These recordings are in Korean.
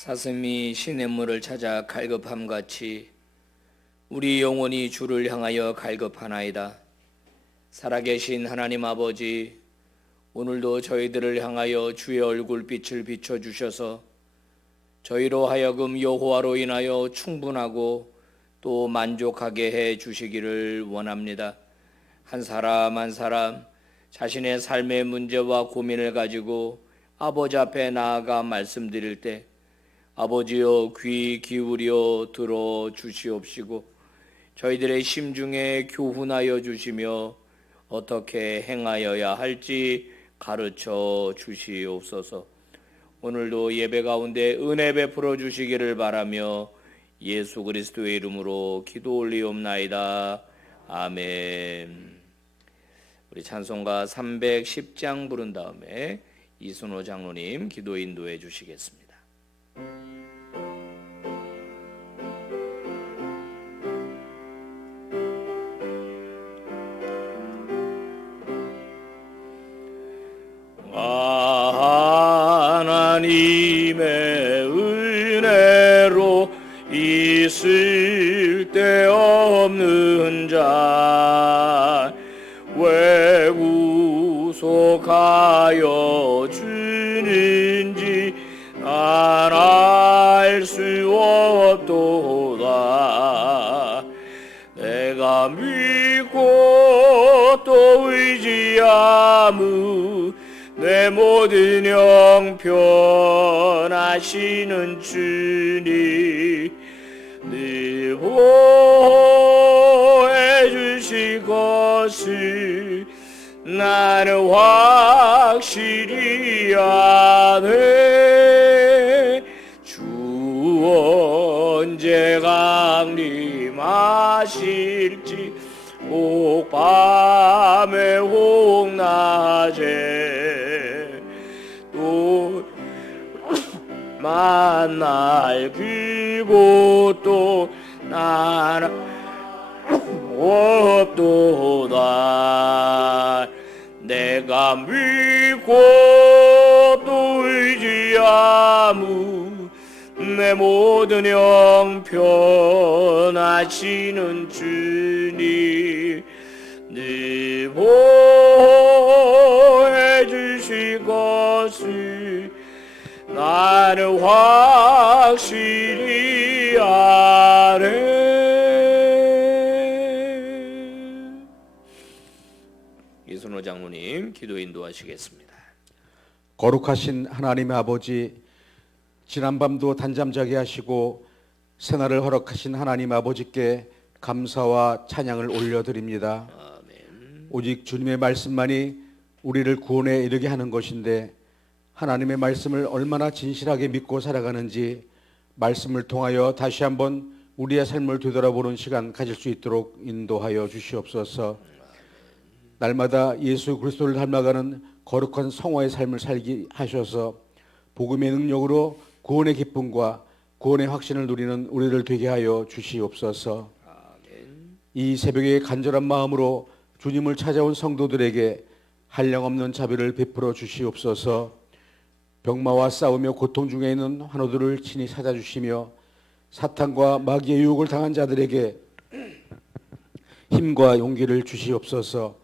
사슴이 시냇물을 찾아 갈급함같이 우리 영혼이 주를 향하여 갈급하나이다. 살아계신 하나님 아버지, 오늘도 저희들을 향하여 주의 얼굴빛을 비춰주셔서 저희로 하여금 여호와로 인하여 충분하고 또 만족하게 해 주시기를 원합니다. 한 사람 한 사람 자신의 삶의 문제와 고민을 가지고 아버지 앞에 나아가 말씀드릴 때 아버지여 귀 기울여 들어 주시옵시고 저희들의 심중에 교훈하여 주시며 어떻게 행하여야 할지 가르쳐 주시옵소서. 오늘도 예배 가운데 은혜 베풀어 주시기를 바라며 예수 그리스도의 이름으로 기도 올리옵나이다. 아멘. 우리 찬송가 310장 부른 다음에 이순호 장로님 기도 인도해 주시겠습니다. 하나님의 은혜로 있을 데 없는 자 왜 구속하여 주는지 난 알 수 없도다. 내가 믿고 또 의지하무 내 모든 형편하시는 주님 늘 보호해 주실 것을 나는 확실히 아네. 주 언제 강림하실지 혹 밤에 혹 낮에 또 만날 그곳도 나는 없도다. 내가 믿고 또 의지하무 내 모든 형편하시는 주님 늘 보호해 주실 것을 나는 확실히 아네. 이순호 장로님 기도 인도하시겠습니다. 거룩하신 하나님의 아버지, 지난밤도 단잠 자게 하시고 새날을 허락하신 하나님 아버지께 감사와 찬양을 올려드립니다. 아멘. 오직 주님의 말씀만이 우리를 구원에 이르게 하는 것인데 하나님의 말씀을 얼마나 진실하게 믿고 살아가는지 말씀을 통하여 다시 한번 우리의 삶을 되돌아보는 시간 가질 수 있도록 인도하여 주시옵소서. 날마다 예수 그리스도를 닮아가는 거룩한 성화의 삶을 살게 하셔서 복음의 능력으로 구원의 기쁨과 구원의 확신을 누리는 우리를 되게 하여 주시옵소서. 이 새벽에 간절한 마음으로 주님을 찾아온 성도들에게 한량없는 자비를 베풀어 주시옵소서. 병마와 싸우며 고통 중에 있는 환우들을 친히 찾아주시며 사탄과 마귀의 유혹을 당한 자들에게 힘과 용기를 주시옵소서.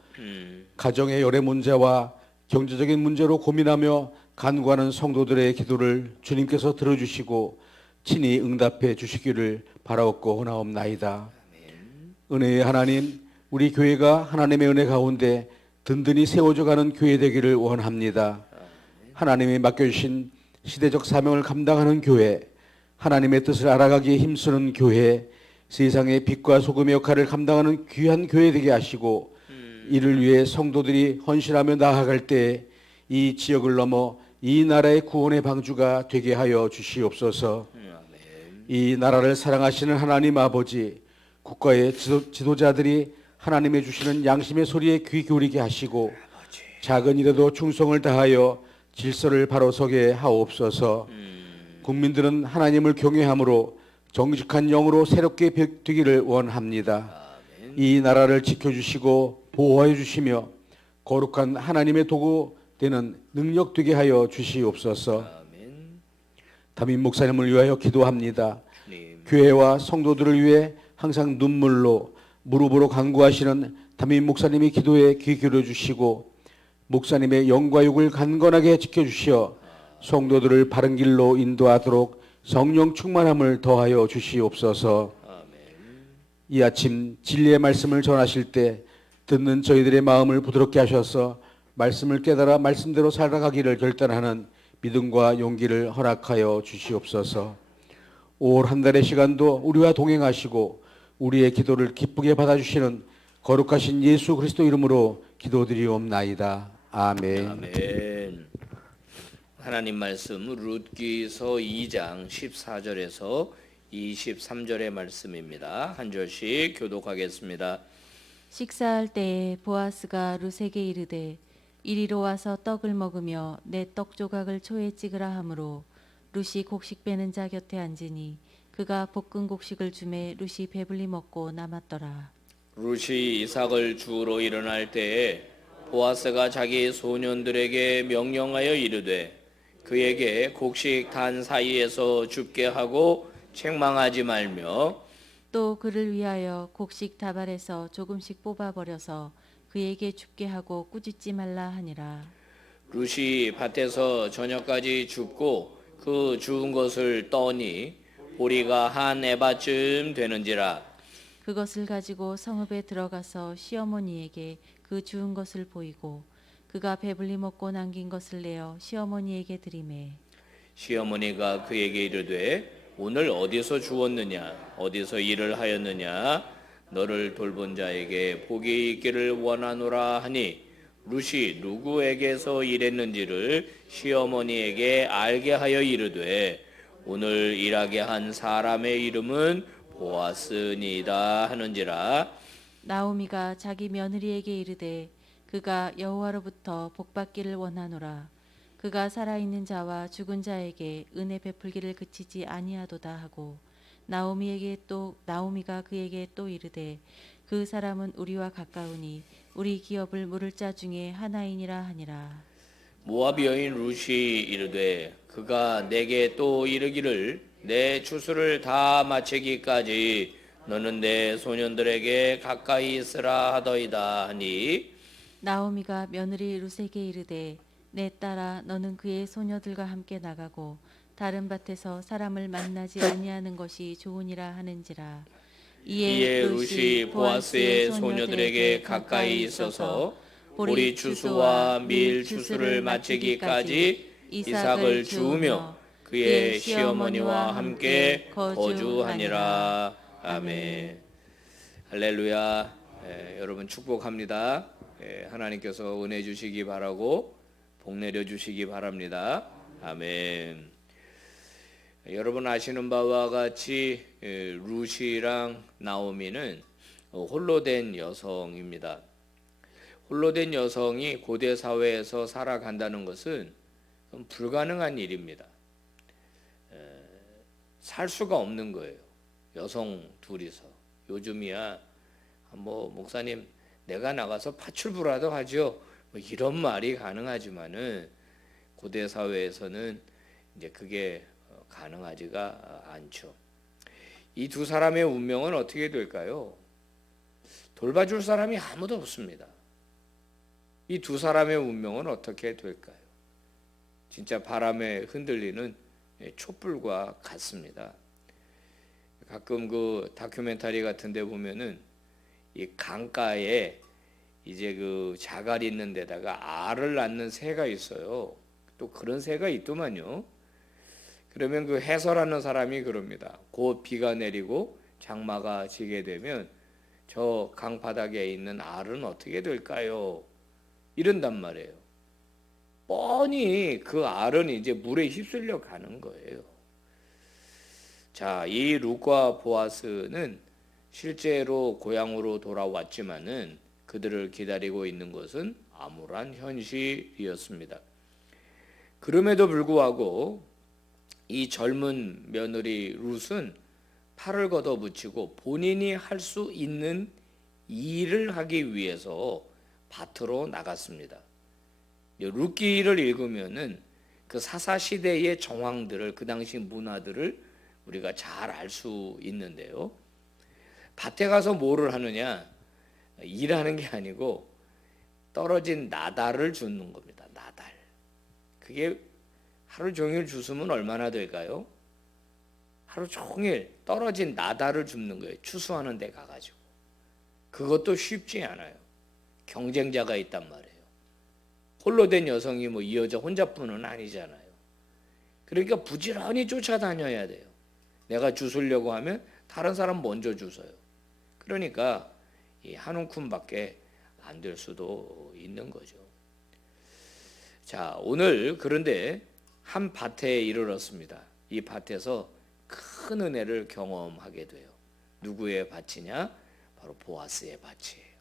가정의 열애 문제와 경제적인 문제로 고민하며 간구하는 성도들의 기도를 주님께서 들어주시고 친히 응답해 주시기를 바라옵고 원하옵나이다. 은혜의 하나님, 우리 교회가 하나님의 은혜 가운데 든든히 세워져 가는 교회 되기를 원합니다. 하나님이 맡겨주신 시대적 사명을 감당하는 교회, 하나님의 뜻을 알아가기에 힘쓰는 교회, 세상의 빛과 소금의 역할을 감당하는 귀한 교회 되게 하시고 이를 위해 성도들이 헌신하며 나아갈 때 이 지역을 넘어 이 나라의 구원의 방주가 되게 하여 주시옵소서. 이 나라를 사랑하시는 하나님 아버지, 국가의 지도자들이 하나님의 주시는 양심의 소리에 귀 기울이게 하시고 작은 일에도 충성을 다하여 질서를 바로 서게 하옵소서. 국민들은 하나님을 경외함으로 정직한 영으로 새롭게 되기를 원합니다. 이 나라를 지켜주시고 보호해 주시며 거룩한 하나님의 도구 되는 능력 되게 하여 주시옵소서. 담임 목사님을 위하여 기도합니다. 주님, 교회와 성도들을 위해 항상 눈물로 무릎으로 간구하시는 담임 목사님이 기도에 귀 기울여 주시고 목사님의 영과 육을 간건하게 지켜주시어 성도들을 바른 길로 인도하도록 성령 충만함을 더하여 주시옵소서. 아멘. 이 아침 진리의 말씀을 전하실 때 듣는 저희들의 마음을 부드럽게 하셔서 말씀을 깨달아 말씀대로 살아가기를 결단하는 믿음과 용기를 허락하여 주시옵소서. 올 한 달의 시간도 우리와 동행하시고 우리의 기도를 기쁘게 받아주시는 거룩하신 예수 그리스도 이름으로 기도드리옵나이다. 아멘. 아멘. 하나님 말씀 룻기서 2장 14절에서 23절의 말씀입니다. 한 절씩 교독하겠습니다. 식사할 때에 보아스가 룻에게 이르되 이리로 와서 떡을 먹으며 내 떡 조각을 초에 찍으라 하므로 룻이 곡식 빼는 자 곁에 앉으니 그가 볶은 곡식을 주매 룻이 배불리 먹고 남았더라. 룻이 이삭을 주우러 일어날 때에 보아스가 자기 소년들에게 명령하여 이르되 그에게 곡식 단 사이에서 줍게 하고 책망하지 말며 또 그를 위하여 곡식 다발에서 조금씩 뽑아버려서 그에게 줍게 하고 꾸짖지 말라 하니라. 룻이 밭에서 저녁까지 줍고 그 주운 것을 떠니 보리가 한 에바쯤 되는지라. 그것을 가지고 성읍에 들어가서 시어머니에게 그 주운 것을 보이고 그가 배불리 먹고 남긴 것을 내어 시어머니에게 드리매 시어머니가 그에게 이르되 오늘 어디서 주웠느냐 어디서 일을 하였느냐 너를 돌본 자에게 복이 있기를 원하노라 하니 룻이 누구에게서 일했는지를 시어머니에게 알게 하여 이르되 오늘 일하게 한 사람의 이름은 보아스니이다 하는지라. 나오미가 자기 며느리에게 이르되 그가 여호와로부터 복받기를 원하노라. 그가 살아있는 자와 죽은 자에게 은혜 베풀기를 그치지 아니하도다 하고 나오미가 그에게 또 이르되 그 사람은 우리와 가까우니 우리 기업을 물을 자 중에 하나이니라 하니라. 모압 여인 룻이 이르되 그가 내게 또 이르기를 내 추수를 다 마치기까지 너는 내 소년들에게 가까이 있으라 하더이다 하니 나오미가 며느리 룻에게 이르되 내 딸아 너는 그의 소녀들과 함께 나가고 다른 밭에서 사람을 만나지 아니하는 것이 좋으니라 하는지라. 이에 룻이 보아스의 소녀들에게 가까이 있어서 보리 추수와 밀 추수를 마치기까지 이삭을 주우며 그의 시어머니와 함께 거주하니라. 아멘. 할렐루야. 여러분 축복합니다. 하나님께서 은혜 주시기 바라고 복 내려 주시기 바랍니다. 아멘. 여러분 아시는 바와 같이 룻이랑 나오미는 홀로 된 여성입니다. 홀로 된 여성이 고대 사회에서 살아간다는 것은 불가능한 일입니다. 살 수가 없는 거예요. 여성 둘이서. 요즘이야 뭐 목사님 내가 나가서 파출부라도 하죠. 뭐 이런 말이 가능하지만은 고대 사회에서는 이제 그게 가능하지가 않죠. 이 두 사람의 운명은 어떻게 될까요? 돌봐줄 사람이 아무도 없습니다. 이 두 사람의 운명은 어떻게 될까요? 진짜 바람에 흔들리는 촛불과 같습니다. 가끔 그 다큐멘터리 같은 데 보면은 이 강가에 이제 그 자갈이 있는 데다가 알을 낳는 새가 있어요. 또 그런 새가 있더만요. 그러면 그 해설하는 사람이 그럽니다. 곧 비가 내리고 장마가 지게 되면 저 강바닥에 있는 알은 어떻게 될까요? 이런단 말이에요. 뻔히 그 알은 이제 물에 휩쓸려 가는 거예요. 자, 이 룻과 보아스는 실제로 고향으로 돌아왔지만은 그들을 기다리고 있는 것은 암울한 현실이었습니다. 그럼에도 불구하고 이 젊은 며느리 룻은 팔을 걷어붙이고 본인이 할 수 있는 일을 하기 위해서 밭으로 나갔습니다. 룻기를 읽으면은 그 사사 시대의 정황들을, 그 당시 문화들을 우리가 잘 알 수 있는데요. 밭에 가서 뭐를 하느냐? 일하는 게 아니고 떨어진 나달을 줍는 겁니다. 나달. 그게 하루 종일 주스면 얼마나 될까요? 하루 종일 떨어진 나달을 줍는 거예요. 추수하는 데 가가지고. 그것도 쉽지 않아요. 경쟁자가 있단 말이에요. 홀로 된 여성이 뭐 이 여자 혼자뿐은 아니잖아요. 그러니까 부지런히 쫓아다녀야 돼요. 내가 주술려고 하면 다른 사람 먼저 주서요. 그러니까 이 한 움큼밖에 안 될 수도 있는 거죠. 자, 오늘 그런데 한 밭에 이르렀습니다. 이 밭에서 큰 은혜를 경험하게 돼요. 누구의 밭이냐? 바로 보아스의 밭이에요.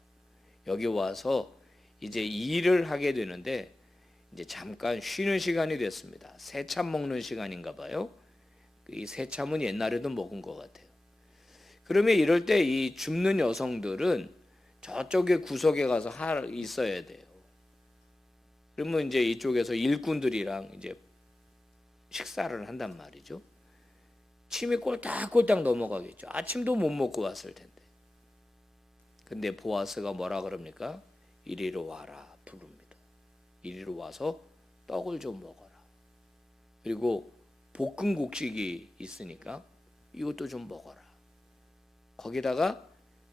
여기 와서 이제 일을 하게 되는데 이제 잠깐 쉬는 시간이 됐습니다. 새참 먹는 시간인가 봐요. 이 새참은 옛날에도 먹은 것 같아요. 그러면 이럴 때 이 줍는 여성들은 저쪽에 구석에 가서 있어야 돼요. 그러면 이제 이쪽에서 일꾼들이랑 이제 식사를 한단 말이죠. 침이 꼴딱꼴딱 넘어가겠죠. 아침도 못 먹고 왔을 텐데. 근데 보아스가 뭐라 그럽니까? 이리로 와라 부릅니다. 이리로 와서 떡을 좀 먹어라. 그리고 볶은 곡식이 있으니까 이것도 좀 먹어라. 거기다가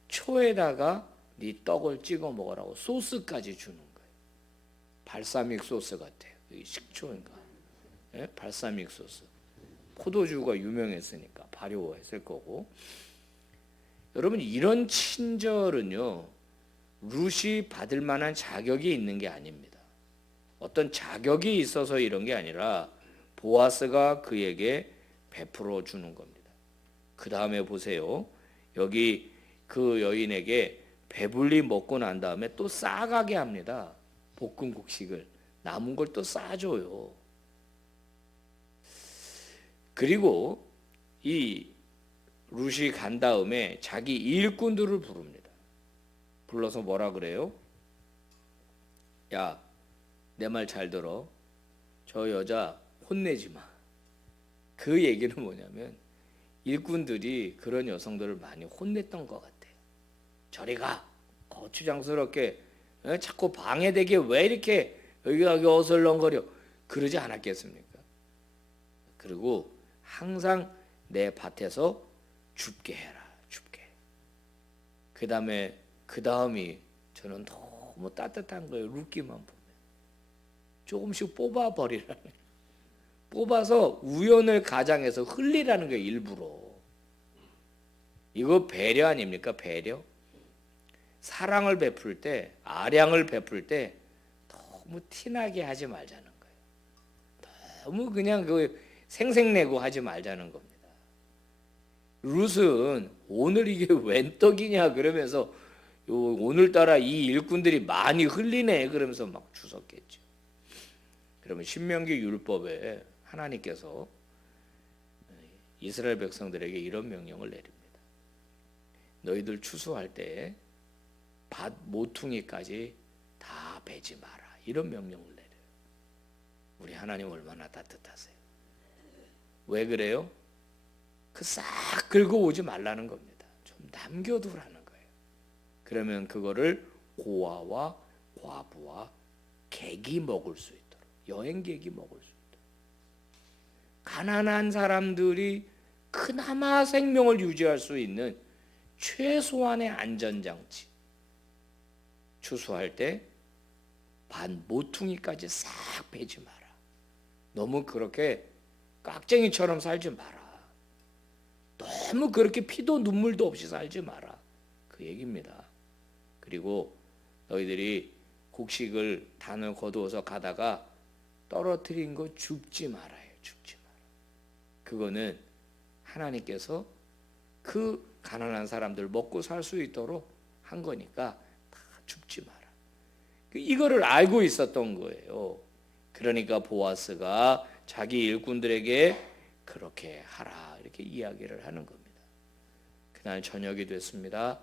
초에다가 네 떡을 찍어 먹으라고 소스까지 주는 거예요. 발사믹 소스 같아요. 식초인가? 예? 발사믹 소스. 포도주가 유명했으니까 발효했을 거고. 여러분, 이런 친절은요, 룻이 받을 만한 자격이 있는 게 아닙니다. 어떤 자격이 있어서 이런 게 아니라 보아스가 그에게 베풀어 주는 겁니다. 그 다음에 보세요. 여기 그 여인에게 배불리 먹고 난 다음에 또 싸가게 합니다. 볶은 곡식을 남은 걸 또 싸줘요. 그리고 이 룻이 간 다음에 자기 일꾼들을 부릅니다. 불러서 뭐라 그래요? 야, 내 말 잘 들어. 저 여자 혼내지 마. 그 얘기는 뭐냐면 일꾼들이 그런 여성들을 많이 혼냈던 것 같아요. 저리 가. 거추장스럽게 자꾸 방해되게 왜 이렇게 여기 어슬렁거려. 그러지 않았겠습니까? 그리고 항상 내 밭에서 줍게 해라. 줍게. 그 다음이 저는 너무 따뜻한 거예요. 룻기만 보면. 조금씩 뽑아버리라는. 뽑아서 우연을 가장해서 흘리라는 거예요. 일부러. 이거 배려 아닙니까? 배려. 사랑을 베풀 때, 아량을 베풀 때 너무 티나게 하지 말자는 거예요. 너무 그냥 그 생색내고 하지 말자는 겁니다. 룻은 오늘 이게 웬 떡이냐 그러면서 오늘따라 이 일꾼들이 많이 흘리네 그러면서 막 주웠겠죠. 그러면 신명기 율법에 하나님께서 이스라엘 백성들에게 이런 명령을 내립니다. 너희들 추수할 때 밭 모퉁이까지 다 베지 마라. 이런 명령을 내려요. 우리 하나님 얼마나 따뜻하세요. 왜 그래요? 그 싹 긁어 오지 말라는 겁니다. 좀 남겨두라는 거예요. 그러면 그거를 고아와 과부와 객이 먹을 수 있도록, 여행객이 먹을 수 있도록, 가난한 사람들이 그나마 생명을 유지할 수 있는 최소한의 안전장치. 추수할 때 반 모퉁이까지 싹 베지 마라. 너무 그렇게 깍쟁이처럼 살지 마라. 너무 그렇게 피도 눈물도 없이 살지 마라. 그 얘기입니다. 그리고 너희들이 곡식을 단을 거두어서 가다가 떨어뜨린 거 줍지 말아요. 줍지 마라. 그거는 하나님께서 그 가난한 사람들 먹고 살 수 있도록 한 거니까 다 줍지 마라. 이거를 알고 있었던 거예요. 그러니까 보아스가 자기 일꾼들에게 그렇게 하라 이렇게 이야기를 하는 겁니다. 그날 저녁이 됐습니다.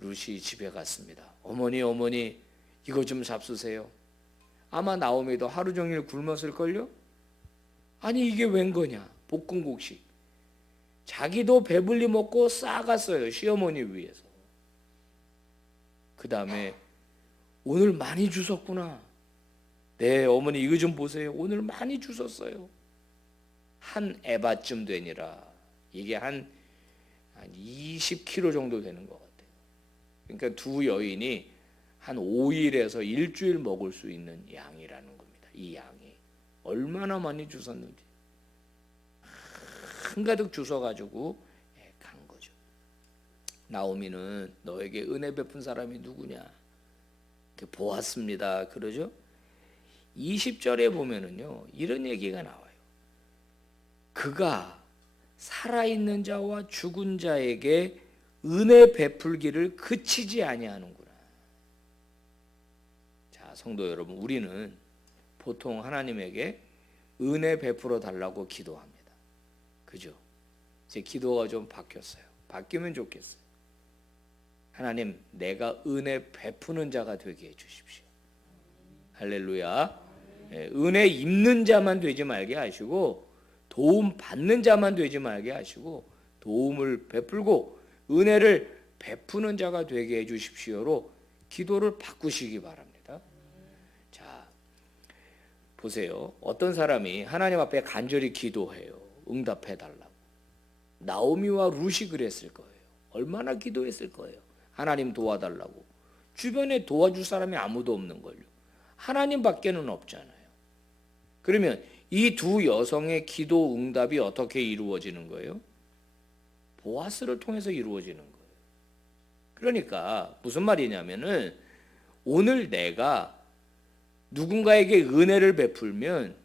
룻이 집에 갔습니다. 어머니 이거 좀 잡수세요. 아마 나오미도 하루 종일 굶었을걸요? 아니 이게 웬 거냐? 볶음국식. 자기도 배불리 먹고 싸갔어요. 시어머니 위해서. 그 다음에 오늘 많이 주셨구나. 네 어머니 이거 좀 보세요. 오늘 많이 주셨어요. 한 에바쯤 되니라. 이게 한 20kg 정도 되는 것 같아요. 그러니까 두 여인이 한 5일에서 일주일 먹을 수 있는 양이라는 겁니다. 이 양이 얼마나 많이 주셨는지 한가득 주셔가지고 간 거죠. 나오미는 너에게 은혜 베푼 사람이 누구냐? 보았습니다. 그러죠? 20절에 보면은요 이런 얘기가 나와요. 그가 살아있는 자와 죽은 자에게 은혜 베풀기를 그치지 아니하는구나. 자, 성도 여러분, 우리는 보통 하나님에게 은혜 베풀어 달라고 기도합니다. 그죠? 제 기도가 좀 바뀌었어요. 바뀌면 좋겠어요. 하나님, 내가 은혜 베푸는 자가 되게 해주십시오. 할렐루야. 은혜 입는 자만 되지 말게 하시고 도움 받는 자만 되지 말게 하시고 도움을 베풀고 은혜를 베푸는 자가 되게 해주십시오로 기도를 바꾸시기 바랍니다. 자, 보세요. 어떤 사람이 하나님 앞에 간절히 기도해요. 응답해 달라고. 나오미와 룻이 그랬을 거예요. 얼마나 기도했을 거예요. 하나님 도와달라고. 주변에 도와줄 사람이 아무도 없는 걸요. 하나님밖에는 없잖아요. 그러면 이 두 여성의 기도 응답이 어떻게 이루어지는 거예요? 보아스를 통해서 이루어지는 거예요. 그러니까 무슨 말이냐면은 오늘 내가 누군가에게 은혜를 베풀면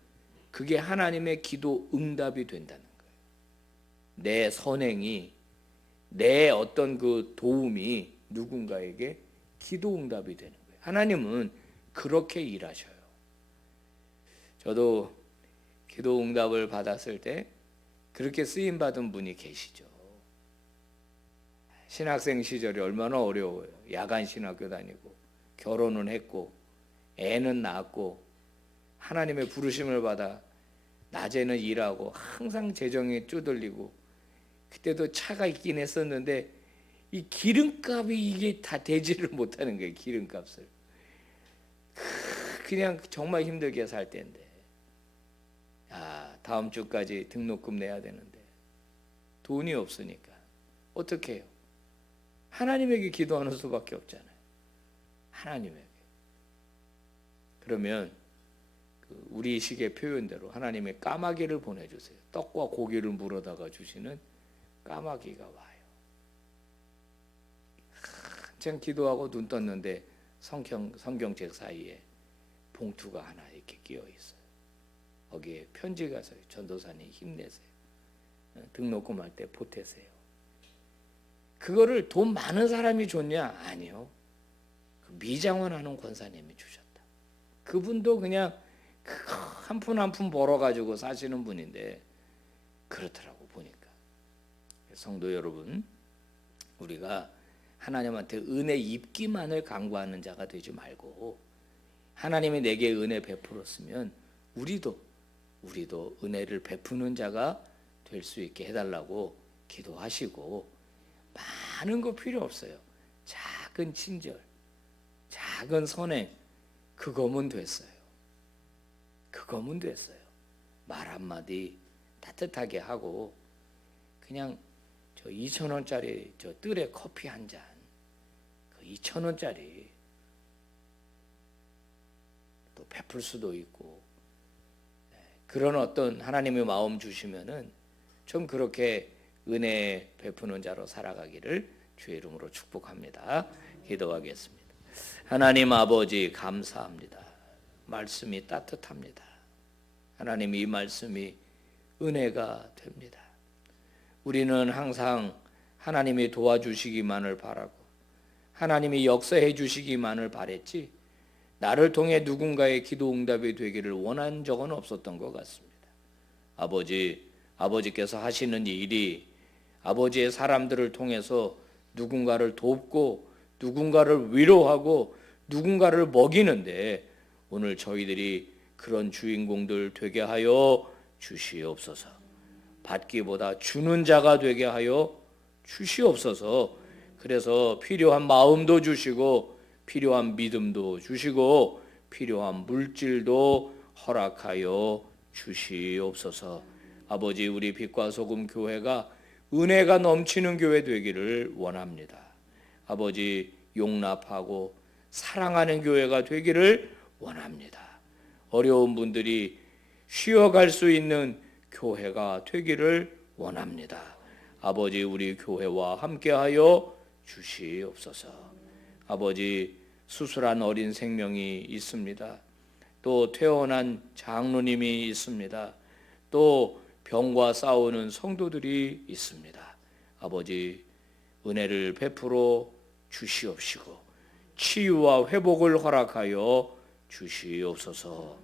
그게 하나님의 기도 응답이 된다는 거예요. 내 선행이 내 어떤 그 도움이 누군가에게 기도 응답이 되는 거예요. 하나님은 그렇게 일하셔요. 저도 기도 응답을 받았을 때 그렇게 쓰임 받은 분이 계시죠. 신학생 시절이 얼마나 어려워요. 야간 신학교 다니고 결혼은 했고 애는 낳았고 하나님의 부르심을 받아 낮에는 일하고 항상 재정에 쪼들리고 그때도 차가 있긴 했었는데 이 기름값이 이게 다 되지를 못하는 거예요. 기름값을. 그냥 정말 힘들게 살 때인데 다음 주까지 등록금 내야 되는데 돈이 없으니까 어떻게 해요? 하나님에게 기도하는 수밖에 없잖아요. 하나님에게. 그러면 우리식의 표현대로 하나님의 까마귀를 보내주세요. 떡과 고기를 물어다가 주시는 까마귀가 와요. 한참 기도하고 눈 떴는데 성경책 사이에 봉투가 하나 이렇게 끼어 있어요. 거기에 편지가 써요. 전도사님 힘내세요. 등록금 할 때 보태세요. 그거를 돈 많은 사람이 줬냐? 아니요. 미장원하는 권사님이 주셨다. 그분도 그냥 한 푼 한 푼 벌어가지고 사시는 분인데 그렇더라고 보니까. 성도 여러분, 우리가 하나님한테 은혜 입기만을 간구하는 자가 되지 말고 하나님이 내게 은혜 베풀었으면 우리도 은혜를 베푸는 자가 될 수 있게 해달라고 기도하시고 많은 거 필요 없어요. 작은 친절, 작은 선행 그거면 됐어요. 그거면 됐어요. 말 한마디 따뜻하게 하고 그냥 저 2,000원짜리 저 뜰에 커피 한 잔, 그 2,000원짜리 또 베풀 수도 있고 그런 어떤 하나님의 마음 주시면은 좀 그렇게 은혜 베푸는 자로 살아가기를 주의 이름으로 축복합니다. 기도하겠습니다. 하나님 아버지 감사합니다. 말씀이 따뜻합니다. 하나님 이 말씀이 은혜가 됩니다. 우리는 항상 하나님이 도와주시기만을 바라고 하나님이 역사해 주시기만을 바랬지 나를 통해 누군가의 기도 응답이 되기를 원한 적은 없었던 것 같습니다. 아버지께서 하시는 일이 아버지의 사람들을 통해서 누군가를 돕고 누군가를 위로하고 누군가를 먹이는데 오늘 저희들이 그런 주인공들 되게 하여 주시옵소서. 받기보다 주는 자가 되게 하여 주시옵소서. 그래서 필요한 마음도 주시고 필요한 믿음도 주시고 필요한 물질도 허락하여 주시옵소서. 아버지, 우리 빛과 소금 교회가 은혜가 넘치는 교회 되기를 원합니다. 아버지, 용납하고 사랑하는 교회가 되기를 원합니다. 어려운 분들이 쉬어갈 수 있는 교회가 되기를 원합니다. 아버지, 우리 교회와 함께하여 주시옵소서. 아버지, 수술한 어린 생명이 있습니다. 또 퇴원한 장로님이 있습니다. 또 병과 싸우는 성도들이 있습니다. 아버지, 은혜를 베풀어 주시옵시고 치유와 회복을 허락하여 주시옵소서.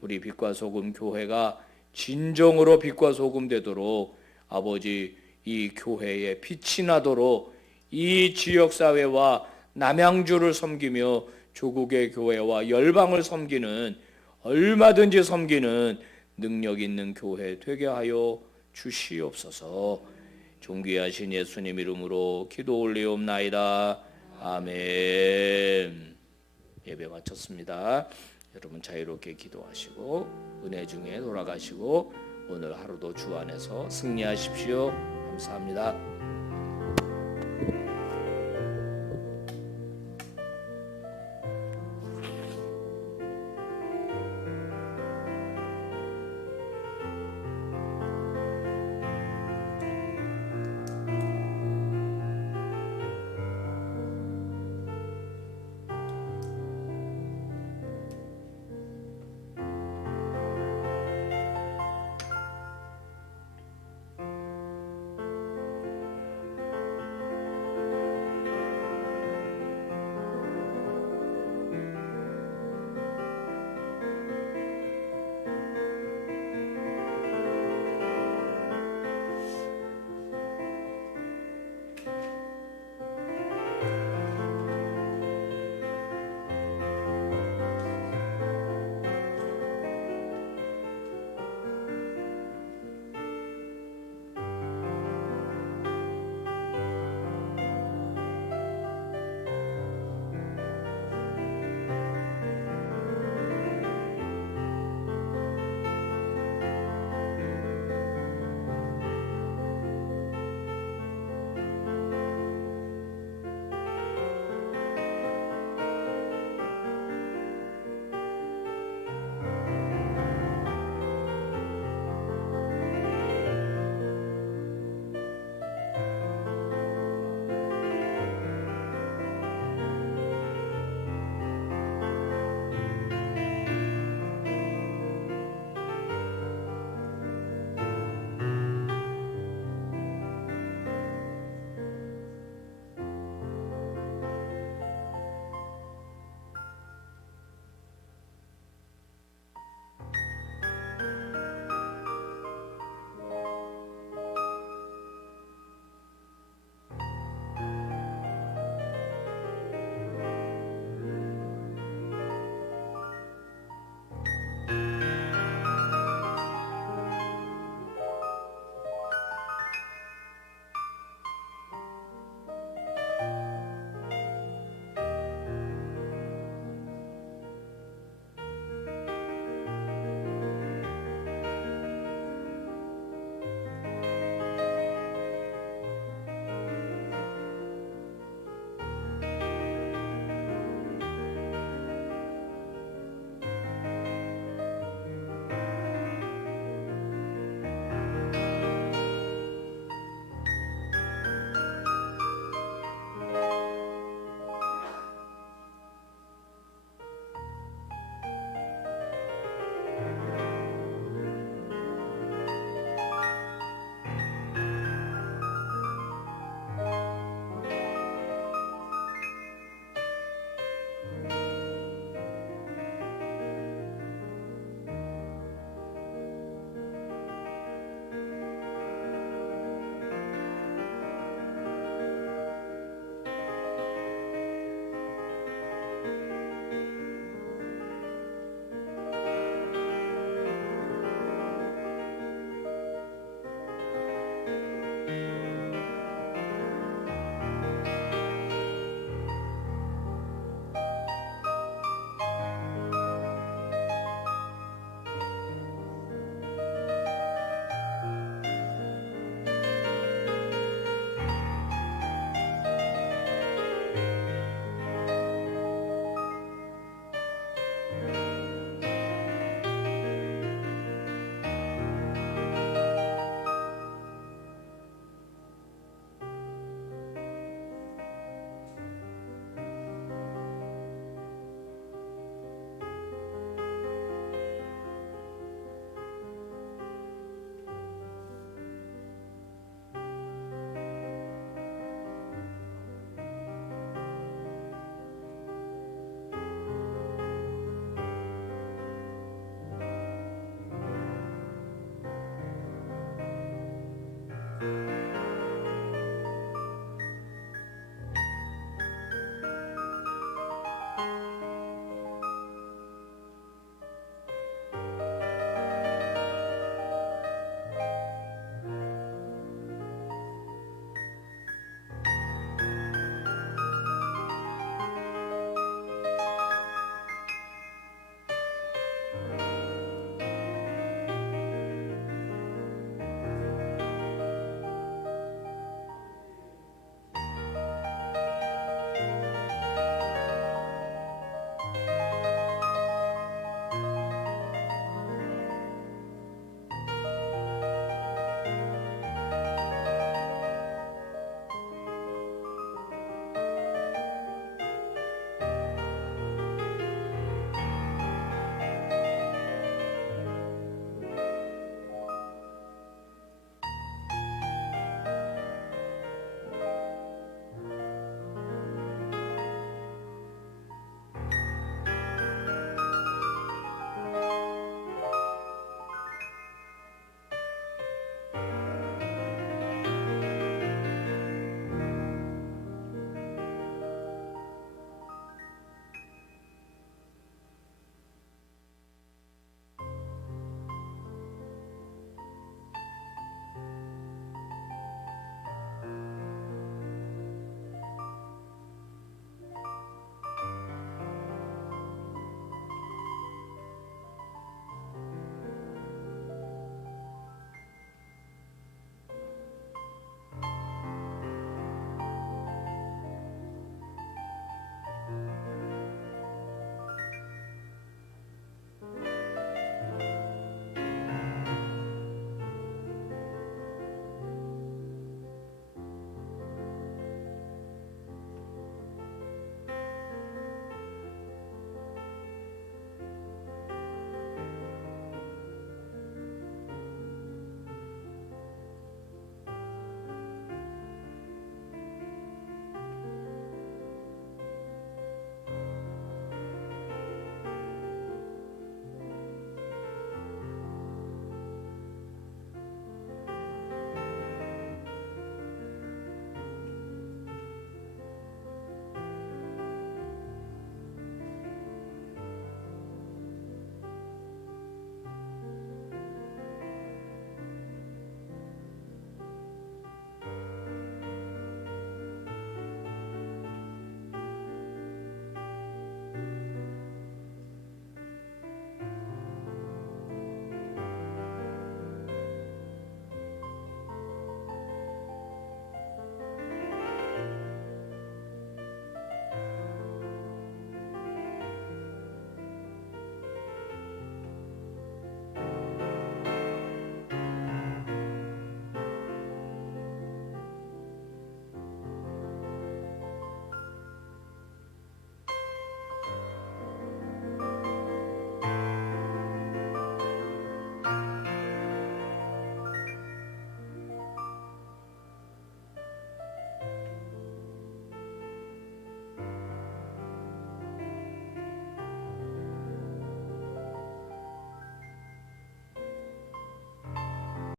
우리 빛과 소금 교회가 진정으로 빛과 소금 되도록 아버지, 이 교회에 빛이 나도록 이 지역사회와 남양주를 섬기며 조국의 교회와 열방을 섬기는, 얼마든지 섬기는 능력 있는 교회 되게 하여 주시옵소서. 존귀하신 예수님 이름으로 기도 올리옵나이다. 아멘. 예배 마쳤습니다. 여러분 자유롭게 기도하시고 은혜 중에 돌아가시고 오늘 하루도 주 안에서 승리하십시오. 감사합니다.